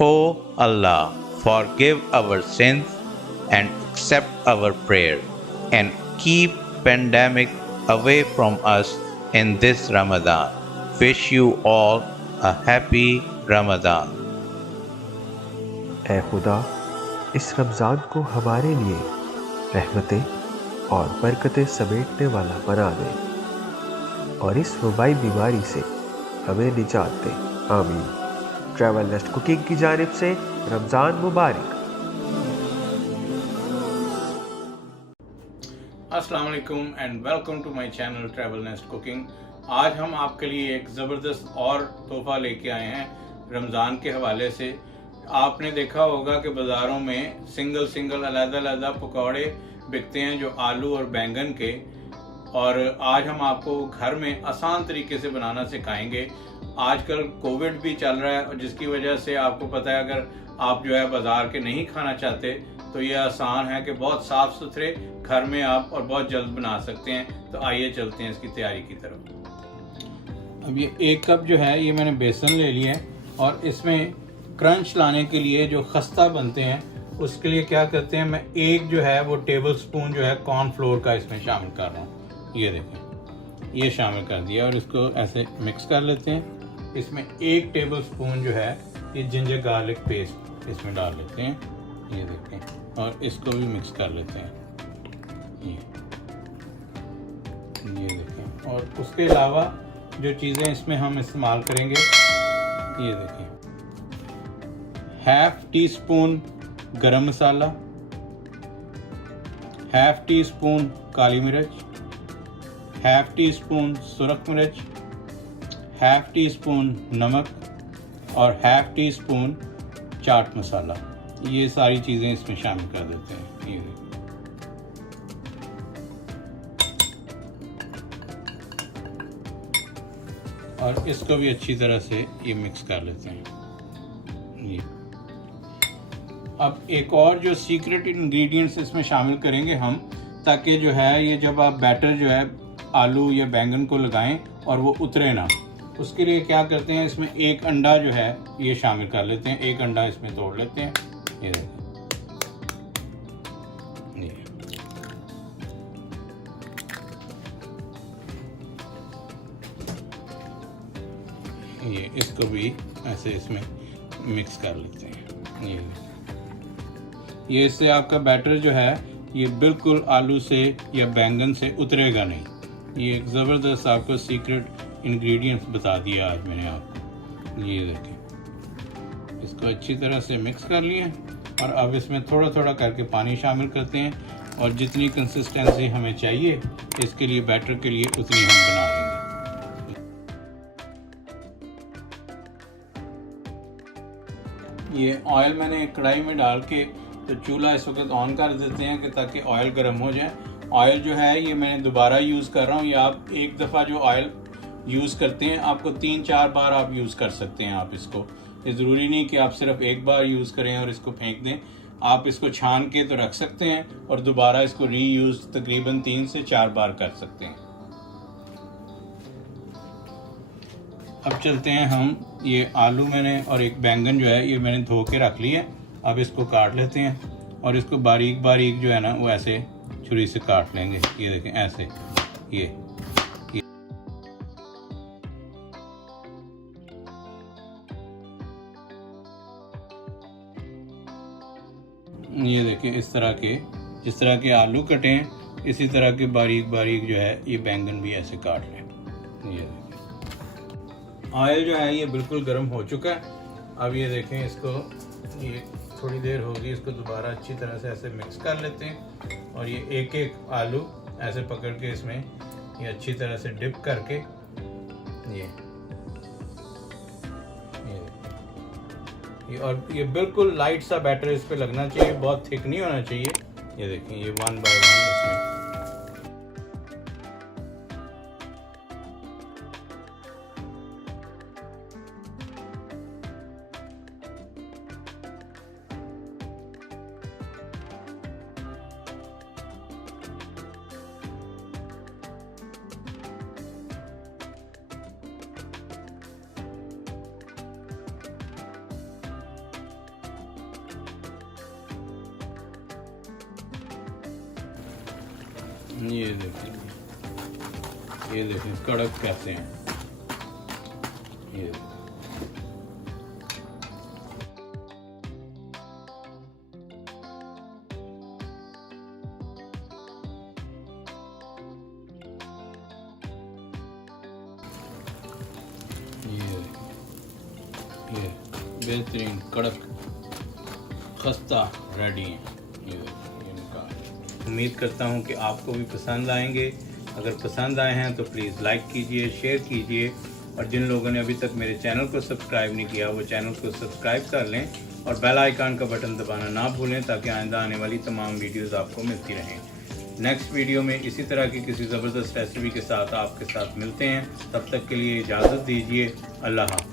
O Allah, forgive our sins and accept our prayer and keep pandemic away from us in this Ramadan. Wish you all a happy Ramadan. ए खुदा, इस रमज़ान को हमारे लिए रहमतें और बरकतें समेटने वाला बना दे और इस वबाई बीमारी से हमें निजात दे। आमीन। ट्रैवल नेस्ट कुकिंग की जानिब से रमज़ान मुबारक। अस्सलाम वालेकुम and welcome to my channel Travel Nest Cooking. आज हम आपके लिए एक ज़बरदस्त और तोहफ़ा लेके आए हैं रमज़ान के हवाले से। आपने देखा होगा कि बाज़ारों में सिंगल अलग-अलग पकौड़े बिकते हैं जो आलू और बैंगन के, और आज हम आपको घर में आसान तरीके से बनाना सिखाएंगे। आजकल कोविड भी चल रहा है और जिसकी वजह से आपको पता है अगर आप जो है बाज़ार के नहीं खाना चाहते तो ये आसान है कि बहुत साफ़ सुथरे घर में आप और बहुत जल्द बना सकते हैं। तो आइए चलते हैं इसकी तैयारी की तरफ। अब ये 1 कप जो है ये मैंने बेसन ले लिया है, और इसमें क्रंच लाने के लिए जो खस्ता बनते हैं उसके लिए क्या करते हैं, मैं एक जो है वो टेबल स्पून जो है कॉर्नफ्लोर का इसमें शामिल कर रहा हूँ। ये देखें, ये शामिल कर दिया और इसको ऐसे मिक्स कर लेते हैं। इसमें 1 टेबल स्पून जो है ये जिंजर गार्लिक पेस्ट इसमें डाल लेते हैं। ये देखें, और इसको भी मिक्स कर लेते हैं। ये देखें, और उसके अलावा जो चीज़ें इसमें हम इस्तेमाल करेंगे, ये देखें, 1/2 टीस्पून गरम मसाला, 1/2 टीस्पून काली मिर्च, 1/2 टीस्पून सुरख मिर्च, 1/2 टीस्पून नमक और 1/2 टीस्पून चाट मसाला। ये सारी चीज़ें इसमें शामिल कर देते हैं। ये और इसको भी अच्छी तरह से ये मिक्स कर लेते हैं। ये अब एक और जो सीक्रेट इंग्रेडिएंट्स इसमें शामिल करेंगे हम, ताकि जो है ये जब आप बैटर जो है आलू या बैंगन को लगाएं और वो उतरे ना, उसके लिए क्या करते हैं, इसमें 1 अंडा जो है ये शामिल कर लेते हैं। 1 अंडा इसमें तोड़ लेते हैं। ये देखिए, ये इसको भी ऐसे इसमें मिक्स कर लेते हैं। ये इससे आपका बैटर जो है ये बिल्कुल आलू से या बैंगन से उतरेगा नहीं। ये एक ज़बरदस्त आपको सीक्रेट इंग्रेडिएंट्स बता दिया आज मैंने आपको। ये देखें, इसको अच्छी तरह से मिक्स कर लिए और अब इसमें थोड़ा थोड़ा करके पानी शामिल करते हैं, और जितनी कंसिस्टेंसी हमें चाहिए इसके लिए बैटर के लिए उतनी हम बना लेंगे। ये ऑयल मैंने एक कढ़ाई में डाल के तो चूल्हा इस वक्त ऑन कर देते हैं कि ताकि ऑयल गर्म हो जाए। ऑयल जो है ये मैंने दोबारा यूज़ कर रहा हूँ। या आप एक दफ़ा जो ऑयल यूज़ करते हैं आपको 3-4 बार आप यूज़ कर सकते हैं। आप इसको, ये ज़रूरी नहीं कि आप सिर्फ एक बार यूज़ करें और इसको फेंक दें। आप इसको छान के तो रख सकते हैं और दोबारा इसको रीयूज़ तकरीबन 3 से 4 बार कर सकते हैं। अब चलते हैं हम, ये आलू मैंने और एक बैंगन जो है ये मैंने धो के रख लिया। अब इसको काट लेते हैं और इसको बारीक बारीक जो है ना वो ऐसे छुरी से काट लेंगे। ये देखें ऐसे, ये देखें, इस तरह के, जिस तरह के आलू कटे हैं इसी तरह के बारीक बारीक जो है ये बैंगन भी ऐसे काट लें। ये देखें, ऑयल जो है ये बिल्कुल गर्म हो चुका है। अब ये देखें, इसको ये थोड़ी देर होगी, इसको दोबारा अच्छी तरह से ऐसे मिक्स कर लेते हैं, और ये एक एक आलू ऐसे पकड़ के इसमें ये अच्छी तरह से डिप करके ये और ये बिल्कुल लाइट सा बैटर इस पे लगना चाहिए, बहुत थिक नहीं होना चाहिए। ये देखें, ये 1 बाय 1 इसमें ये देखिए कड़क कैसे हैं ये। ये बेहतरीन कड़क खस्ता रेडी हैं ये इनका। उम्मीद करता हूँ कि आपको भी पसंद आएंगे। अगर पसंद आए हैं तो प्लीज़ लाइक कीजिए, शेयर कीजिए, और जिन लोगों ने अभी तक मेरे चैनल को सब्सक्राइब नहीं किया वो चैनल को सब्सक्राइब कर लें और बेल आइकन का बटन दबाना ना भूलें ताकि आइंदा आने वाली तमाम वीडियोस आपको मिलती रहें। नेक्स्ट वीडियो में इसी तरह की किसी ज़बरदस्त रेसिपी के साथ आपके साथ मिलते हैं। तब तक के लिए इजाज़त दीजिए। अल्लाह हाफ़िज़।